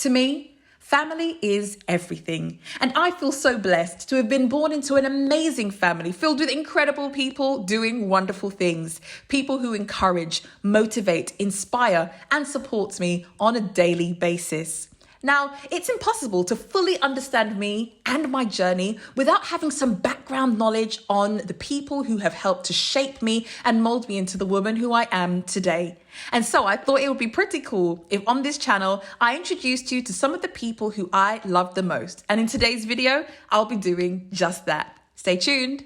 To me, family is everything. And I feel so blessed to have been born into an amazing family filled with incredible people doing wonderful things. People who encourage, motivate, inspire, and support me on a daily basis. Now, it's impossible to fully understand me and my journey without having some background knowledge on the people who have helped to shape me and mold me into the woman who I am today. And so I thought it would be pretty cool if on this channel, I introduced you to some of the people who I love the most. And in today's video, I'll be doing just that. Stay tuned.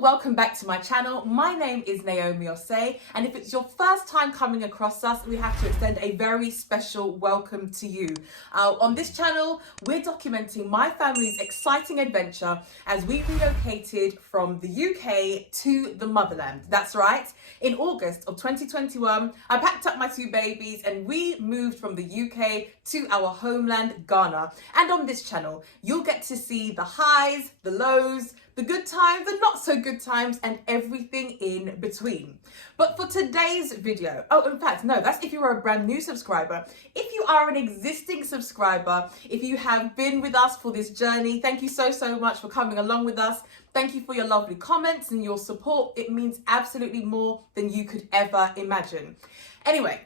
Welcome back to my channel. My name is Emmanuel Osei, and if it's your first time coming across us, we have to extend a very special welcome to you. On this channel, we're documenting my family's exciting adventure as we relocated from the UK to the motherland. That's right. In August of 2021, I packed up my two babies and we moved from the UK to our homeland, Ghana. And on this channel, you'll get to see the highs, the lows, the good times, the not so good times, and everything in between. But for today's video, in fact, no, that's if you are a brand new subscriber. If you are an existing subscriber, if you have been with us for this journey, thank you so much for coming along with us. Thank you for your lovely comments and your support. It means absolutely more than you could ever imagine. Anyway,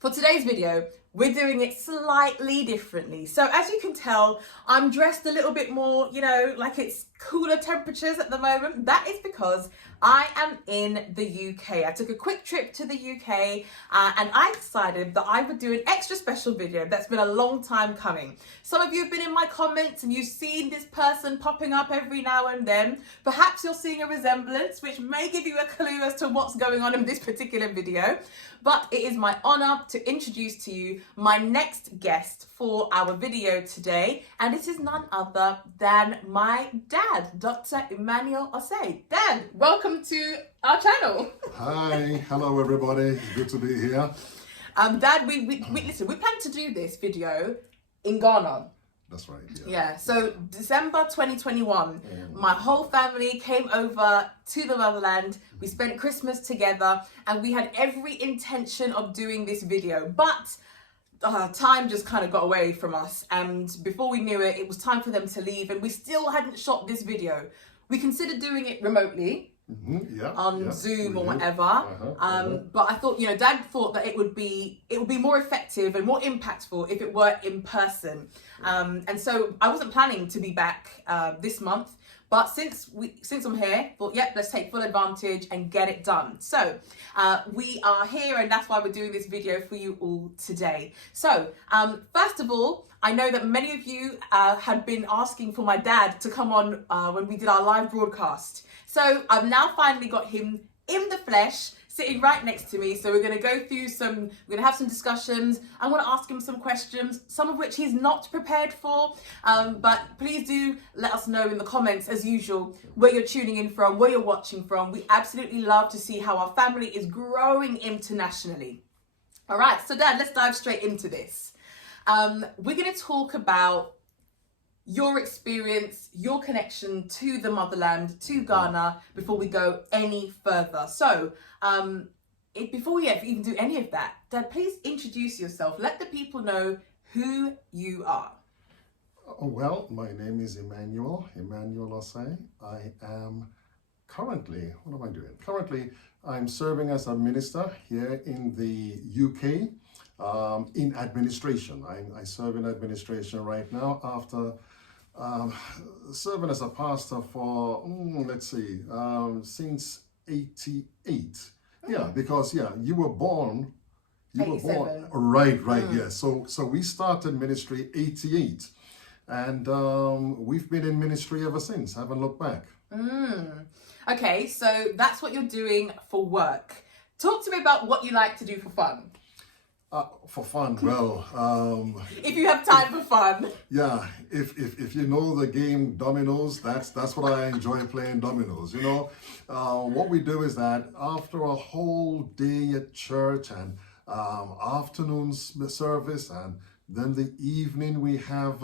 for today's video, we're doing it slightly differently. So as you can tell, I'm dressed a little bit more, like it's cooler temperatures at the moment. That is because I am in the UK. I took a quick trip to the UK and I decided that I would do an extra special video that's been a long time coming. Some of you have been in my comments and you've seen this person popping up every now and then. Perhaps you're seeing a resemblance, which may give you a clue as to what's going on in this particular video. But it is my honor to introduce to you my next guest for our video today, and it is none other than my dad, Dr. Emmanuel Osei. Dad, welcome to our channel. Hi, hello everybody, it's good to be here. Dad, we listen, we plan to do this video in Ghana. That's right, Yeah, so December 2021, my whole family came over to the motherland. We spent Christmas together and we had every intention of doing this video, but time just kind of got away from us, and before we knew it, it was time for them to leave and we still hadn't shot this video. We considered doing it remotely. On Zoom or whatever, but I thought, Dad thought that it would be more effective and more impactful if it were in person, and so I wasn't planning to be back this month, but since I'm here, thought, let's take full advantage and get it done. So we are here, and that's why we're doing this video for you all today. So first of all, I know that many of you had been asking for my dad to come on when we did our live broadcast. So I've now finally got him in the flesh, sitting right next to me. So we're going to go through we're going to have some discussions. I want to ask him some questions, some of which he's not prepared for. But please do let us know in the comments, as usual, where you're tuning in from, where you're watching from. We absolutely love to see how our family is growing internationally. All right, so Dad, let's dive straight into this. We're going to talk about your experience, your connection to the motherland, to Ghana, before we go any further. So, before we even do any of that, Dad, please introduce yourself. Let the people know who you are. Well, my name is Emmanuel Osei. I am currently, what am I doing? Currently, I'm serving as a minister here in the UK in administration. I serve in administration right now after serving as a pastor for, since 88. Yeah, because you were born, right, yeah. So we started ministry 88, and we've been in ministry ever since. Haven't looked back. Okay, so that's what you're doing for work. Talk to me about what you like to do for fun. For fun, well, if you have time for fun. Yeah, if you know the game dominoes, that's what I enjoy, playing dominoes. What we do is that after a whole day at church and afternoon's service, and then the evening we have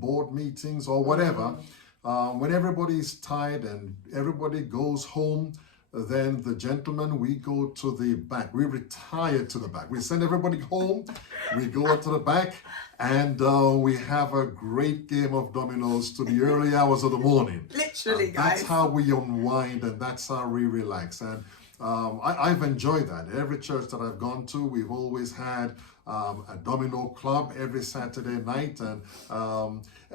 board meetings or whatever. When everybody's tired and everybody goes home, then the gentlemen, we go to the back. We retire to the back. We send everybody home. We go up to the back, and we have a great game of dominoes to the early hours of the morning. Literally, guys. That's how we unwind, and that's how we relax. And I've enjoyed that. Every church that I've gone to, we've always had a domino club every Saturday night, and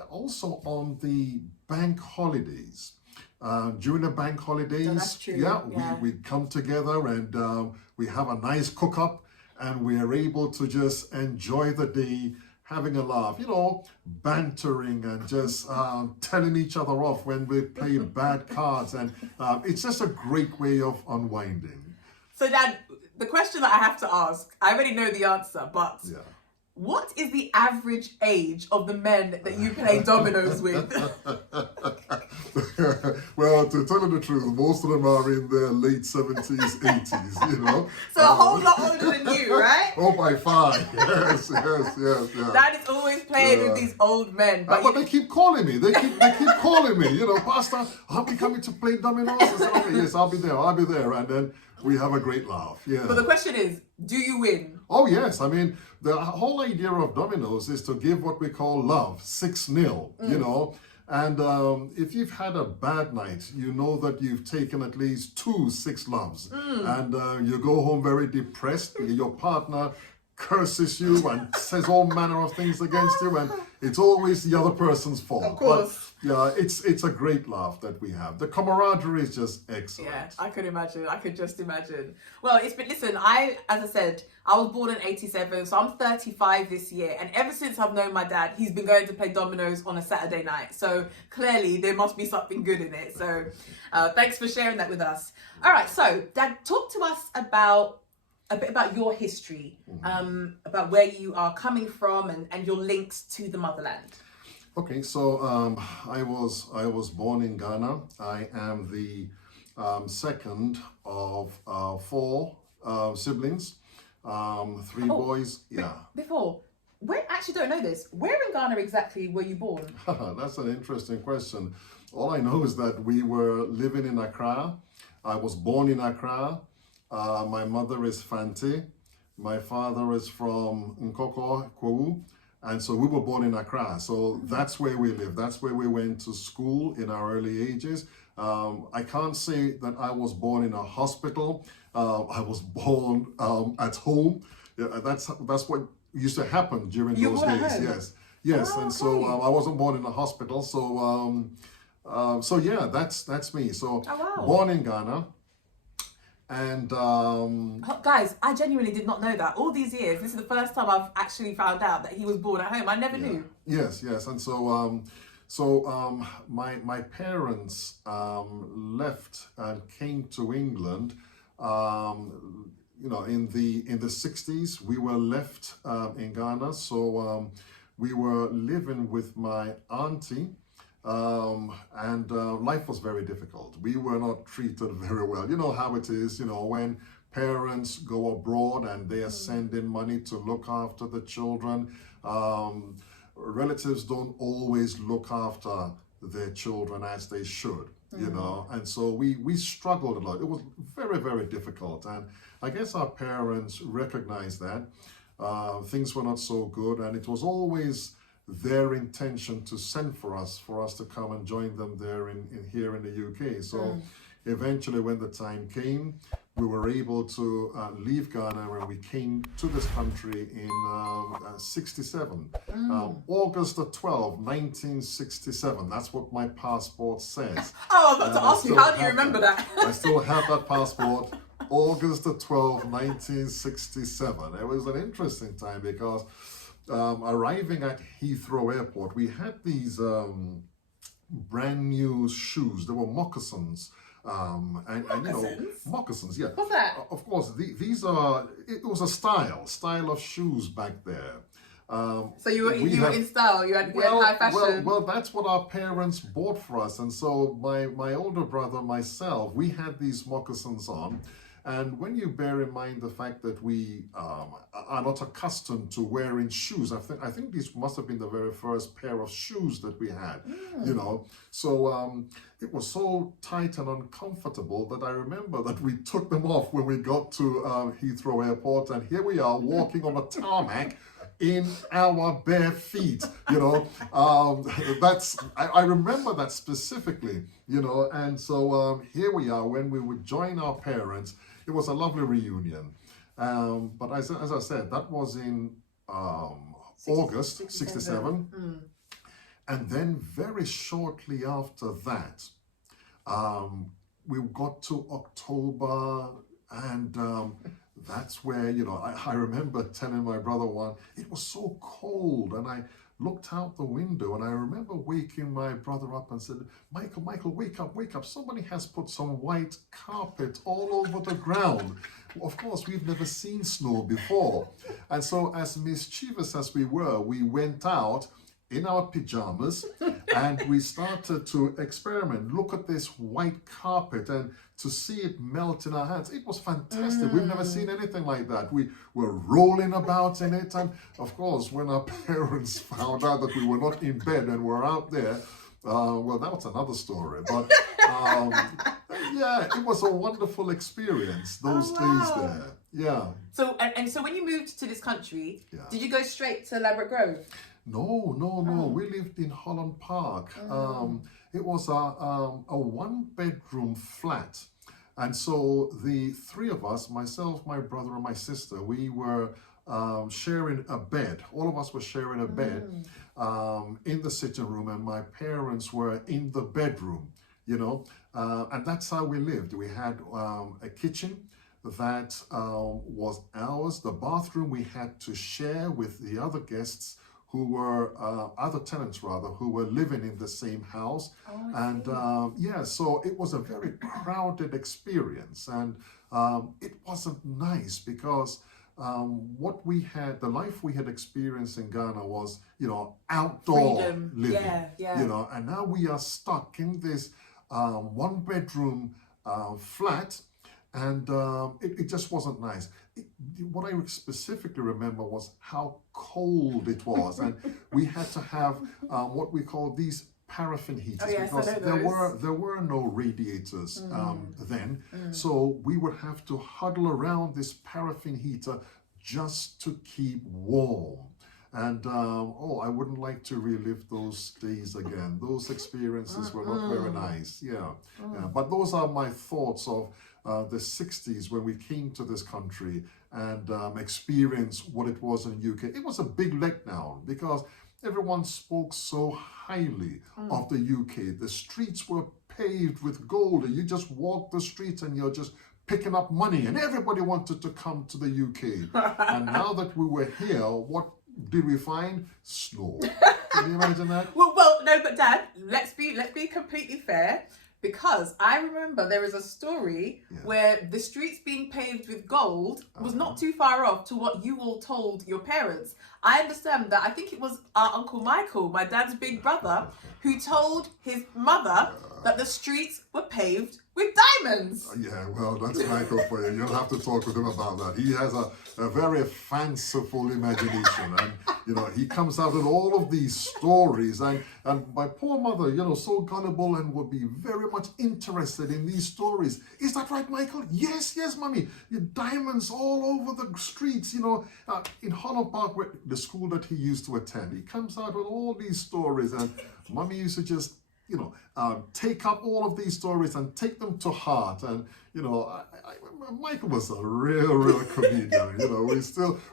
also on the bank holidays. During the bank holidays, that's true. We come together and we have a nice cook-up, and we are able to just enjoy the day, having a laugh, bantering and just telling each other off when we play bad cards, and it's just a great way of unwinding. So, Dad, the question that I have to ask, I already know the answer, but what is the average age of the men that you play dominoes with? Well, to tell you the truth, most of them are in their late 70s, 80s, So a whole lot older than you, right? Oh, by far. Yes. Dad is always playing with these old men. But they keep calling me. They keep calling me. Pastor, are we coming to play dominoes? I said, okay, yes, I'll be there. And then we have a great laugh. Yeah. But the question is, do you win? Oh, yes. I mean, the whole idea of dominoes is to give what we call love, 6-0, And if you've had a bad night, you know that you've taken at least 2 6 loves. And you go home very depressed. Your partner curses you and says all manner of things against you, and it's always the other person's fault. Of course. But, it's a great laugh that we have. The camaraderie is just excellent. Yeah, I could imagine. I could just imagine. Well, listen, as I said, I was born in 87, so I'm 35 this year. And ever since I've known my dad, he's been going to play dominoes on a Saturday night. So clearly there must be something good in it. So thanks for sharing that with us. All right, so Dad, talk to us about a bit about your history, about where you are coming from and your links to the motherland. Okay, so I was born in Ghana. I am the second of 4 siblings, 3 boys. I actually don't know this. Where in Ghana exactly were you born? That's an interesting question. All I know is that we were living in Accra. I was born in Accra. My mother is Fante. My father is from Nkoko, Kwowu. And so we were born in Accra. So that's where we lived. That's where we went to school in our early ages. I can't say that I was born in a hospital. I was born at home. Yeah, that's what used to happen during those days. Yes. Oh, and so I wasn't born in a hospital. So yeah, that's me. So born in Ghana. And guys, I genuinely did not know that. All these years, this is the first time I've actually found out that he was born at home. I never knew. Yes. And so my parents left and came to England. In the 60s, we were left in Ghana. So we were living with my auntie. And life was very difficult. We were not treated very well. You know how it is, when parents go abroad and they are sending money to look after the children. Relatives don't always look after their children as they should, and so we struggled a lot. It was very, very difficult. And I guess our parents recognized that things were not so good, and it was always their intention to send for us to come and join them there here in the UK. So eventually, when the time came, we were able to leave Ghana, and we came to this country in 67. August the 12th, 1967. That's what my passport says. I was about to ask you, how do you remember that? I still have that passport. August the 12th, 1967. It was an interesting time because arriving at Heathrow Airport, we had these brand new shoes. They were moccasins. Moccasins, yeah. What's that? Of course, these are, it was a style of shoes back there. So you were in style, you had high fashion. Well, that's what our parents bought for us. And so my older brother, myself, we had these moccasins on. And when you bear in mind the fact that we are not accustomed to wearing shoes, I think these must have been the very first pair of shoes that we had, you know. So it was so tight and uncomfortable that I remember that we took them off when we got to Heathrow Airport, and here we are walking on a tarmac in our bare feet, you know. I remember that specifically, you know. And so here we are when we would join our parents. It was a lovely reunion, but as I said, that was in August 67. And then very shortly after that, we got to October, and that's where, you know, I remember telling my brother it was so cold, and I looked out the window, and I remember waking my brother up and said, Michael, wake up. Somebody has put some white carpet all over the ground. Of course, we've never seen snow before. And so as mischievous as we were, we went out in our pajamas and we started to experiment. Look at this white carpet, and to see it melt in our hands, it was fantastic. We've never seen anything like that. We were rolling about in it, and of course when our parents found out that we were not in bed and were out there, well, that was another story. But yeah, it was a wonderful experience, those days there. Yeah. So and so when you moved to this country, did you go straight to Ladbroke Grove? No. We lived in Holland Park. It was a one-bedroom flat. And so the three of us, myself, my brother, and my sister, we were sharing a bed. All of us were sharing a bed in the sitting room, and my parents were in the bedroom, you know. And that's how we lived. We had a kitchen that was ours. The bathroom we had to share with the other guests who were, other tenants rather, who were living in the same house. And yeah, so it was a very crowded experience, and it wasn't nice because what we had, the life we had experienced in Ghana was, you know, outdoor freedom. living, Yeah. you know, and now we are stuck in this one-bedroom flat, and it just wasn't nice. What I specifically remember was how cold it was, and we had to have what we call these paraffin heaters, because there were no radiators then, so we would have to huddle around this paraffin heater just to keep warm. And I wouldn't like to relive those days again. Those experiences were not very nice. Yeah. But those are my thoughts of the 60s when we came to this country and experienced what it was in the UK. It was a big letdown because everyone spoke so highly of the UK. The streets were paved with gold, and you just walk the streets and you're just picking up money, and everybody wanted to come to the UK. And now that we were here, what did we find? Snow. Can you imagine that? Well, no, but Dad, let's be completely fair, because I remember there is a story where the streets being paved with gold was not too far off to what you all told your parents. I understand that. I think it was our Uncle Michael, my dad's big brother, who told his mother that the streets were paved with diamonds. Yeah, well, that's Michael for you. You'll have to talk with him about that. He has a very fanciful imagination, and you know, he comes out with all of these stories, and my poor mother, you know, so gullible and would be very much interested in these stories. Is that right, Michael? Yes, Mummy. Diamonds all over the streets, you know, in Holland Park, where the school that he used to attend. He comes out with all these stories, and Mummy used to just, you know, take up all of these stories and take them to heart. And you know, Michael was a real comedian. You know,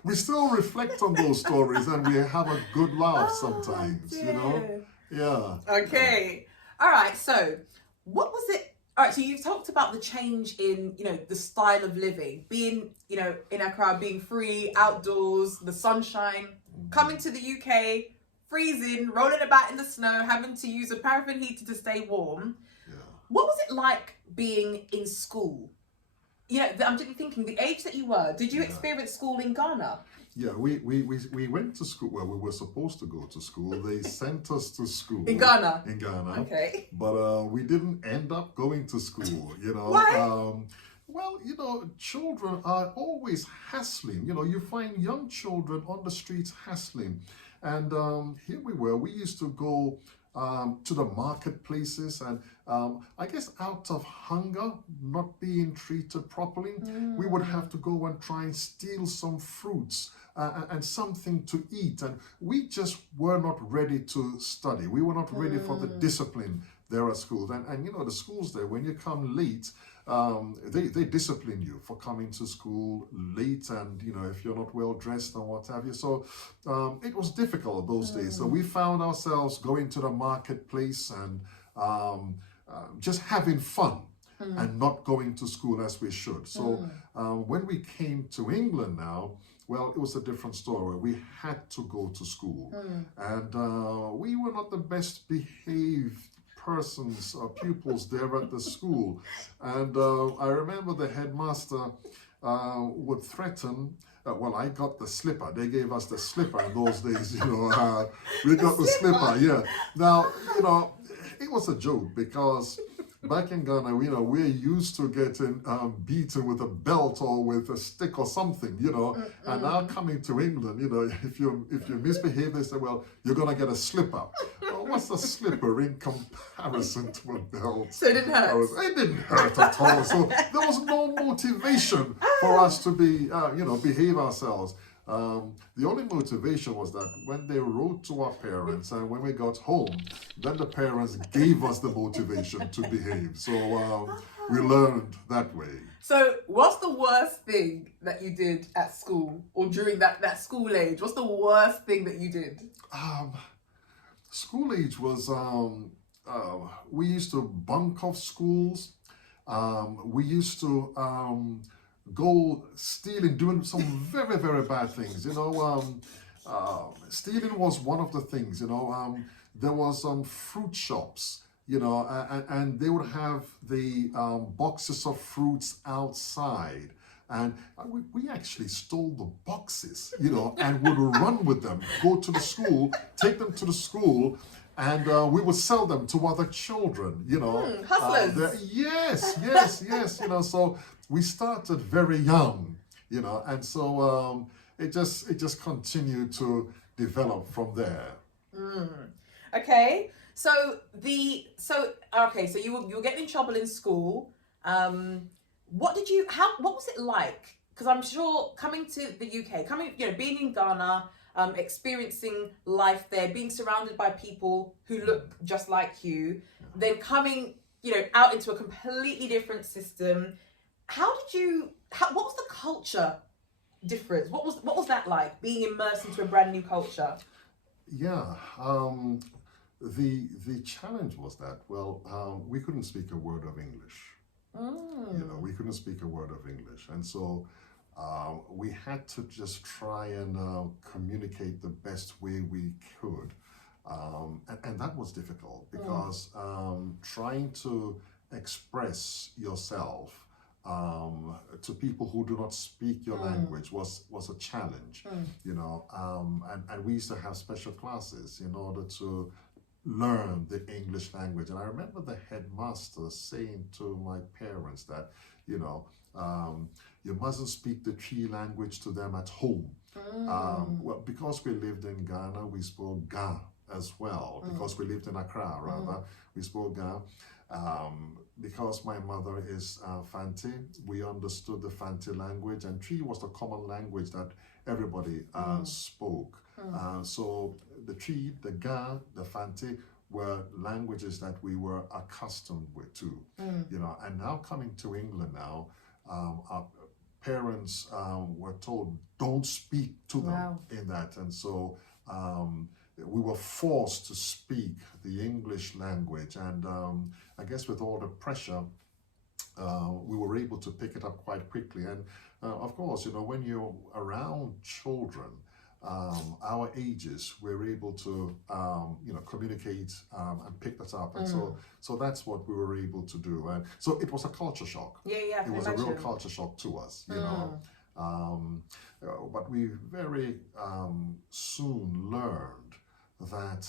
we still reflect on those stories, and we have a good laugh sometimes. You know, yeah. Okay, all right. So, what was it? All right. So you've talked about the change in, you know, the style of living, being, you know, in Accra, being free, outdoors, the sunshine, coming to the UK. Freezing, rolling about in the snow, having to use a paraffin heater to stay warm. Yeah. What was it like being in school? You know, I'm just thinking, the age that you were, did you experience school in Ghana? Yeah, we went to school. Well, we were supposed to go to school. They sent us to school. In Ghana? In Ghana. Okay. But we didn't end up going to school, you know. Why? Well, children are always hassling. You find young children on the streets hassling. And here we were. We used to go to the marketplaces, and I guess out of hunger, not being treated properly, we would have to go and try and steal some fruits and something to eat. And we just were not ready to study. We were not ready for the discipline there at schools. And the schools there, when you come late, they discipline you for coming to school late, and if you're not well dressed and what have you. So it was difficult those days. So we found ourselves going to the marketplace and just having fun and not going to school as we should. So when we came to England now, well, it was a different story. We had to go to school, and we were not the best behaved persons or pupils there at the school. And I remember the headmaster would threaten, well, I got the slipper. They gave us the slipper in those days, we got the slipper, yeah. Now, it was a joke because back in Ghana, we're used to getting beaten with a belt or with a stick or something, and now coming to England, if you misbehave, they say, well, you're gonna get a slipper. Well, what's a slipper in comparison to a belt? So it didn't hurt. It didn't hurt at all. So there was no motivation for us to be, behave ourselves. The only motivation was that when they wrote to our parents and when we got home, then the parents gave us the motivation to behave. So we learned that way. So what's the worst thing that you did at school or during that school age? What's the worst thing that you did? School age was, we used to bunk off schools. We used to go stealing, doing some very, very bad things. Stealing was one of the things. There was fruit shops, and they would have the boxes of fruits outside, and we actually stole the boxes, and would run with them, go to the school, take them to the school. And we would sell them to other children, hustlers. Yes. So we started very young, and so it just continued to develop from there. Okay. So you were getting in trouble in school. What was it like? Because I'm sure coming to the UK, being in Ghana, experiencing life there, being surrounded by people who look just like you, then coming, out into a completely different system. What was the culture difference? What was that like, being immersed into a brand new culture? Yeah, the challenge was that, we couldn't speak a word of English. We couldn't speak a word of English. And so we had to just try and communicate the best way we could. And that was difficult because trying to express yourself to people who do not speak your language was a challenge, and we used to have special classes in order to learn the English language. And I remember the headmaster saying to my parents that, you mustn't speak the Twi language to them at home. Because we lived in Ghana, we spoke Ga as well. Because we lived in Accra, rather, we spoke Ga. Because my mother is Fanti, we understood the Fanti language, and Twi was the common language that everybody spoke. So the Twi, the Ga, the Fanti were languages that we were accustomed to, and now coming to England now, our parents were told don't speak to them in that, and so we were forced to speak the English language, and I guess with all the pressure, we were able to pick it up quite quickly. And of course, when you're around children our ages, we're able to communicate and pick that up, and so that's what we were able to do. And so it was a culture shock. It was a real culture shock to us, but we very soon learned that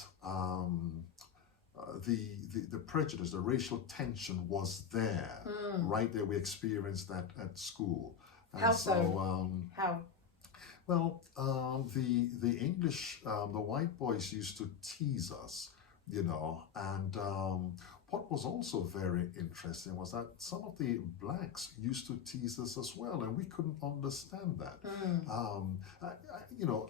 the prejudice, the racial tension was there, right there. We experienced that at school. And How so? How? Well, the English, the white boys used to tease us, and what was also very interesting was that some of the blacks used to tease us as well, and we couldn't understand that.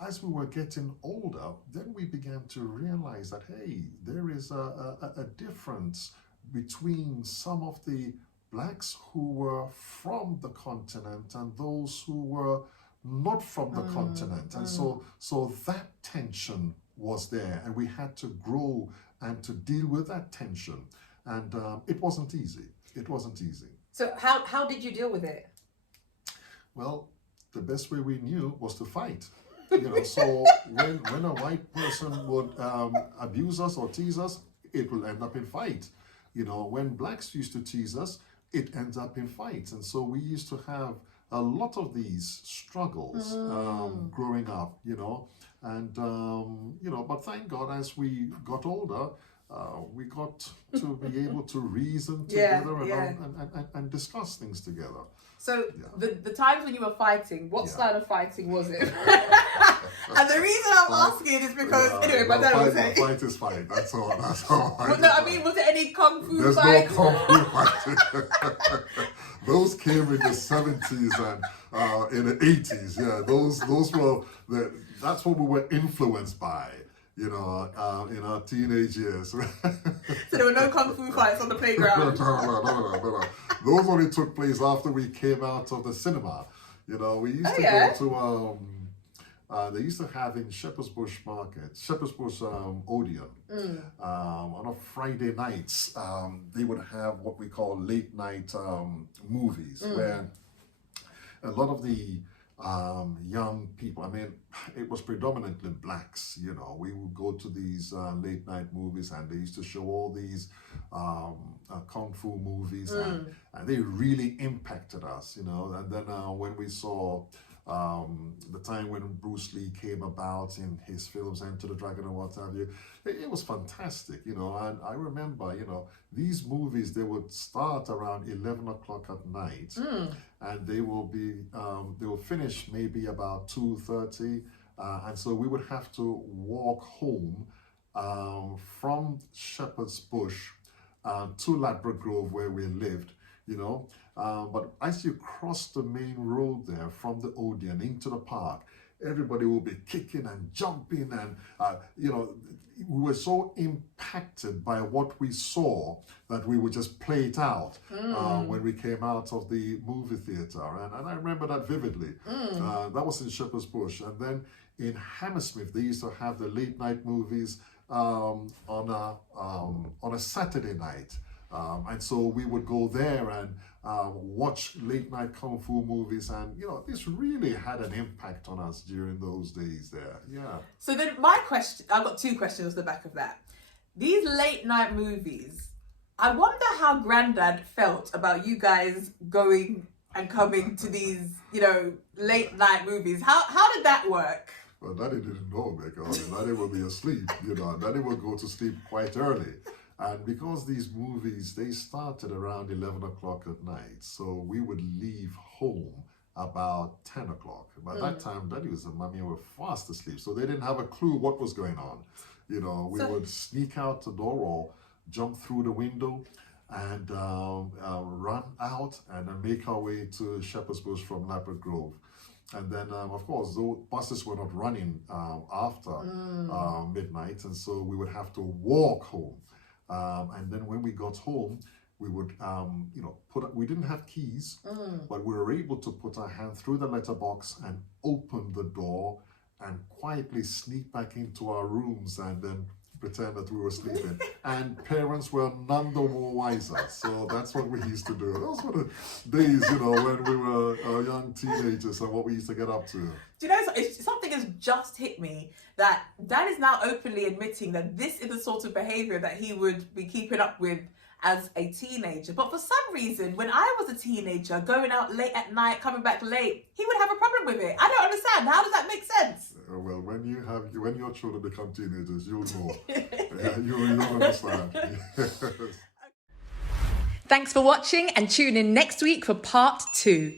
As we were getting older, then we began to realize that, hey, there is a difference between some of the blacks who were from the continent and those who were not from the continent. And so that tension was there, and we had to grow and to deal with that tension. And it wasn't easy. It wasn't easy. So how did you deal with it? Well, the best way we knew was to fight. So when a white person would abuse us or tease us, it will end up in fight. When blacks used to tease us, it ends up in fights. And so we used to have a lot of these struggles growing up, and but thank God, as we got older, we got to be able to reason together and discuss things together. So the times when you were fighting, what style of fighting was it? And the reason I'm asking is because anyway, my dad was saying fight is fight. That's all. Well, no, I mean, was there any kung fu There's fight? no kung fu fighting. Those came in the 70s and in the 80s. Yeah, those were that's what we were influenced by. In our teenage years. So there were no kung fu fights on the playground? No. Those only took place after we came out of the cinema. We used to go to, they used to have in Shepherd's Bush Market, Shepherd's Bush Odeon, on a Friday nights, they would have what we call late night movies, where a lot of the young people, I mean, it was predominantly blacks, we would go to these late night movies, and they used to show all these kung fu movies, and they really impacted us, and then when we saw the time when Bruce Lee came about in his films, Enter the Dragon and what have you, it was fantastic, and I remember, these movies, they would start around 11 o'clock at night, and they will finish maybe about 2:30, and so we would have to walk home from Shepherd's Bush to Ladbroke Grove, where we lived, but as you cross the main road there from the Odeon into the park, everybody will be kicking and jumping, and we were so impacted by what we saw that we would just play it out when we came out of the movie theater, and I remember that vividly. That was in Shepherd's Bush, and then in Hammersmith they used to have the late night movies on a Saturday night. And so we would go there and watch late night kung fu movies, and this really had an impact on us during those days there. Yeah. So then my question, I've got two questions off the back of that. These late night movies, I wonder how Granddad felt about you guys going and coming to these, late night movies. How did that work? Well, Daddy didn't know, because Daddy would be asleep, Daddy would go to sleep quite early. And because these movies, they started around 11 o'clock at night, so we would leave home about 10 o'clock. By that time, Daddy and Mommy were fast asleep, so they didn't have a clue what was going on. We would sneak out the door or jump through the window and run out and then make our way to Shepherd's Bush from Ladbroke Grove. And then, of course, the buses were not running after midnight, and so we would have to walk home. And then when we got home, we would, we didn't have keys, but we were able to put our hand through the letterbox and open the door and quietly sneak back into our rooms and then pretend that we were sleeping. And parents were none the more wiser. So that's what we used to do. Those were the days, when we were young teenagers and what we used to get up to. Do you know, something has just hit me, that Dad is now openly admitting that this is the sort of behaviour that he would be keeping up with as a teenager. But for some reason, when I was a teenager, going out late at night, coming back late, he would have a problem with it. I don't understand. How does that make sense? Well, when when your children become teenagers, you'll know. You'll understand. Thanks for watching and tune in next week for part 2.